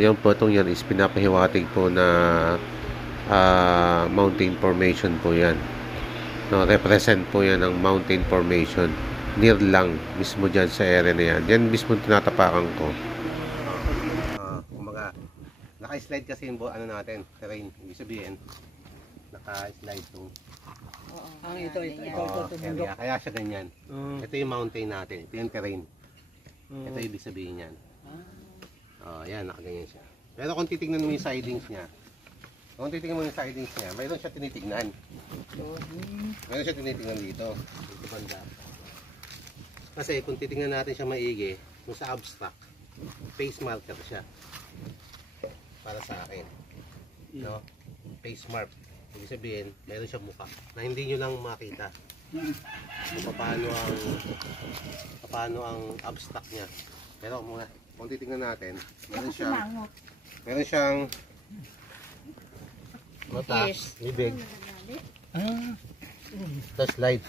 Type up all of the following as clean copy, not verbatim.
yung potong yan is pinapahiwatig po na mountain formation po yan. No, represent po yan ng mountain formation. Near lang mismo dyan sa area na yan. Yan mismo tinatapakan ko. Kumaga, naka-slide kasi yung ano natin, terrain. Ibig sabihin, naka-slide itong ito. Area. Kaya siya ganyan. Ito yung mountain natin. Ito yung terrain. Ito yung ibig sabihin yan. Yan, nakaganyan siya. Pero kung titignan mo yung sidings niya, mayroon siya tinitignan. Mayroon siya tinitignan dito. Dito banda. Kasi kung titignan natin siya maigi, kung sa abstract, face marker siya. Para sa akin. No? Face mark. Ibig sabihin, mayroon siyang mukha na hindi nyo lang makita. Kung paano ang abstract niya. Pero kung titignan natin, meron siyang mata, bibig. Ito slide.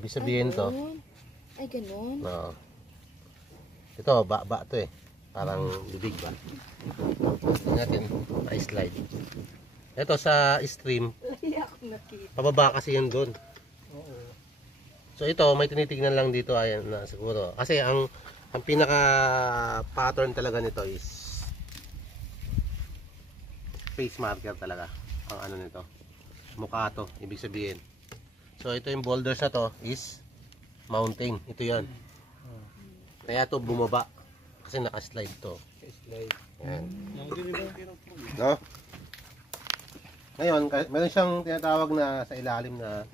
Ibig sabihin to. Ay, ganun. No. Ito, ba to eh. Parang bibig ba? Tingnan natin, slide. Ito sa stream, pababa kasi yun doon. So ito, may tinitignan lang dito, ayan na siguro. Kasi ang pinaka pattern talaga nito is face marker talaga. Ang ano nito, mukha to, ibig sabihin. So ito yung boulders na to is mountain. Ito yan. Kaya to bumaba. Kasi naka-slide to. Ayan. No? Ngayon, meron siyang tinatawag na sa ilalim na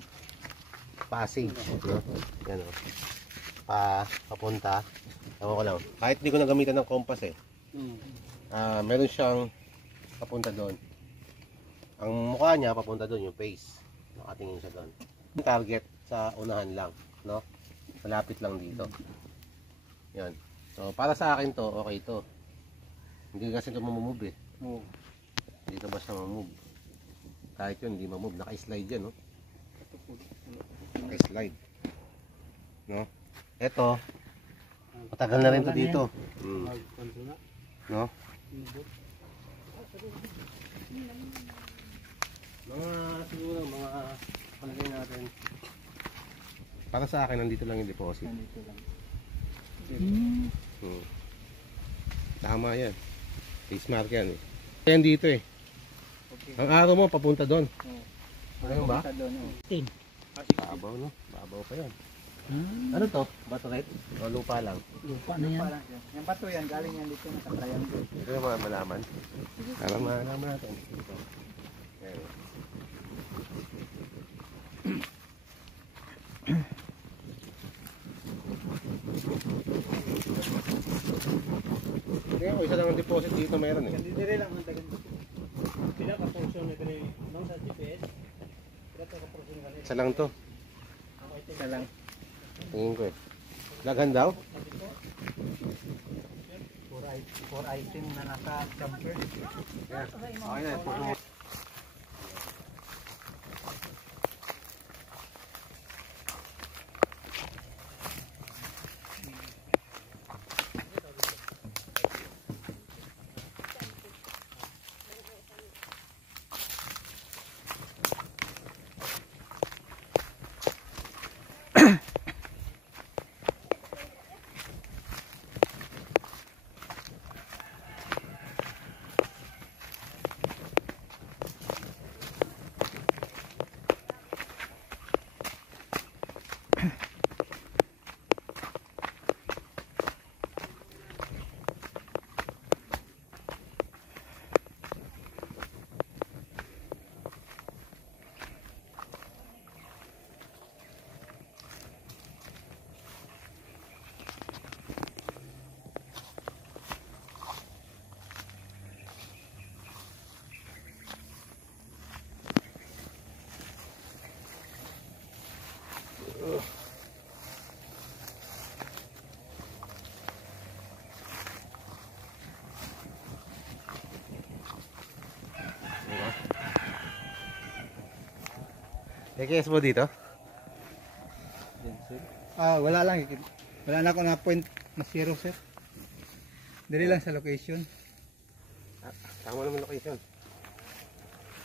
passage. No? Yan o. Papunta. Ewan ko lang. Kahit hindi ko nagamitan ng compass eh. Meron siyang papunta doon. Ang mukha niya papunta doon, yung face. Nakatingin siya doon. Yung target sa unahan lang. No? Malapit lang dito. Yan. So, para sa akin to, okay to. Hindi kasi ito mamumove eh. Hindi ito basta mamove. Kahit yun, hindi mamove. Naka-slide yan, no? Naka-slide. No? Ito, matagal na rin to dito. No? Siguro, palagay natin. Para sa akin, nandito lang yung deposit. Tama yan. Face mark yan eh. Yan dito eh. Ang araw mo papunta doon. Ano ba? Babaw no? Babaw pa yan. Ano to? Bato red? O lupa lang? Lupa na yan. Yung bato yan, galing yan dito na sa triangle. Ito yung mga malaman. Para malaman natin. Ito. Ayan. Kaya isa lang ang deposit dito meron eh. Hindi rin lang ang tagal. Pila ka portion na rin nang sa GPS. Pila ka portion na rin. Isa lang to. Isa lang. Tingin ko eh. Laghan daw? 4 item na nasa jumper. Okay na. KKS mo dito? Wala lang. Wala na ako na point na zero, sir. Dali lang sa location. Tama naman location.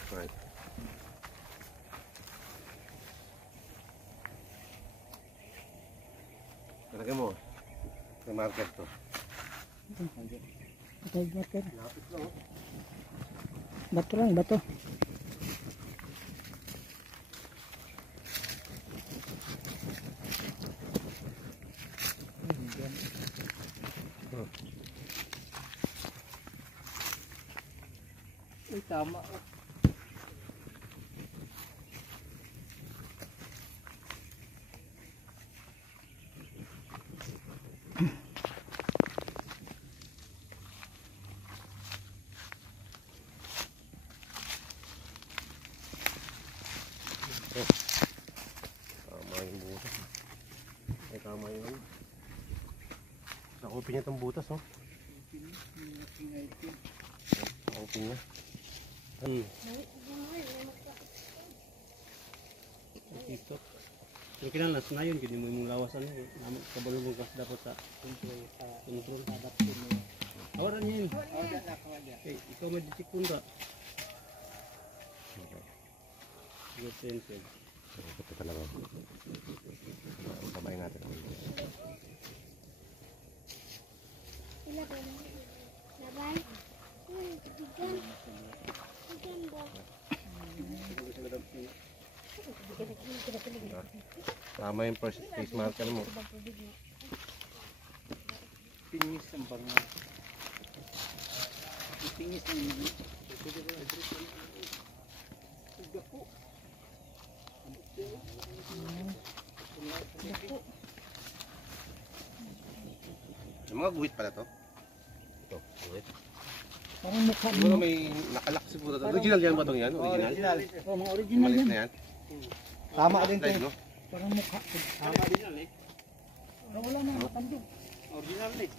Right. Talagyan mo. May marker to. Patay marker. Lapit lang. Bato lang, bato. Uy, tama. Tama yung butas. Ay, tama yun. Nakupin niya itong butas, oh. Nakupin niya. TikTok. Yung kinalas na yun, gini mo yung lawasan yun. Kabalubong ka dapat sa control. Awaran niya yun. Okay, ikaw mag-check punta. Good sense yun. Ito talaga. Sabayin natin. Labay. Bigan. Bigan ba? Tama yung first face marker mo. Pingis ang banga. Pingis ang mga. Yung mga guhit pala to. Ito, guhit. Parang mukha Siguro mo. may nakalak siguro to. Original yan ba itong yan? Original? Oh, mga original Malit yan. na yan. Tama din Slide, no? Parang mukha. Tama din yan eh. Pero wala na matandog. Original eh.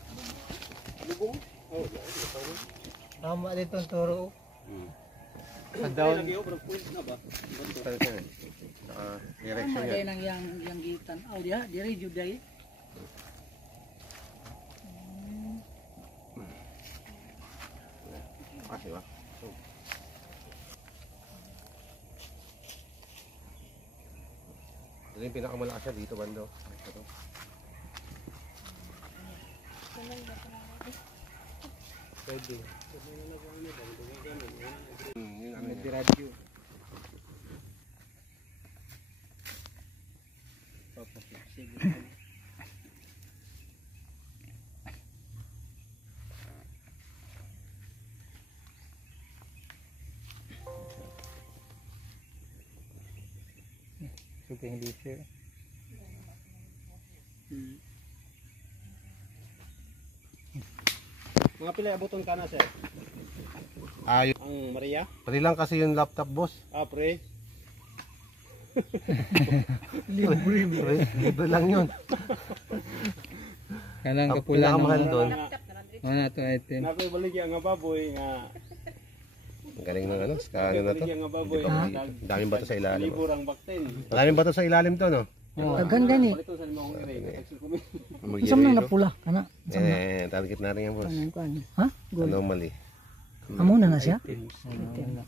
Lubong. Oh, Tama dito ang turo. Hmm. sa down. Lagi over point na ba? Start yan eh. Naka-direction Tama yan. din ang yang gitan. Oh, dia diri jud dai. Kasi ba? Ito yung pinakamalakas siya dito, bando. Ito. Pwede. Yun ano yan. Radio. Suka hindi sir. Mga pila abuton ka na sir? Ayun. Ang Maria? Pati lang kasi yung laptop, boss. Ah, pre. Libre lang yun. Kanang Ang kapulan pinakamahal doon. Ano to item? Nakoy baligya nga baboy nga. Ang galing ng ano, ano na to. Baligya nga baboy. Ang daming bato sa ilalim. oh. Liburang bakten. Maraming bato sa ilalim to, no? Daghan gani. Palito sa limang ire. Isam nang napula kana. Eh, target na rin yan, boss. Kan. Ha? Gold. Anomaly. Amo na siya. Item.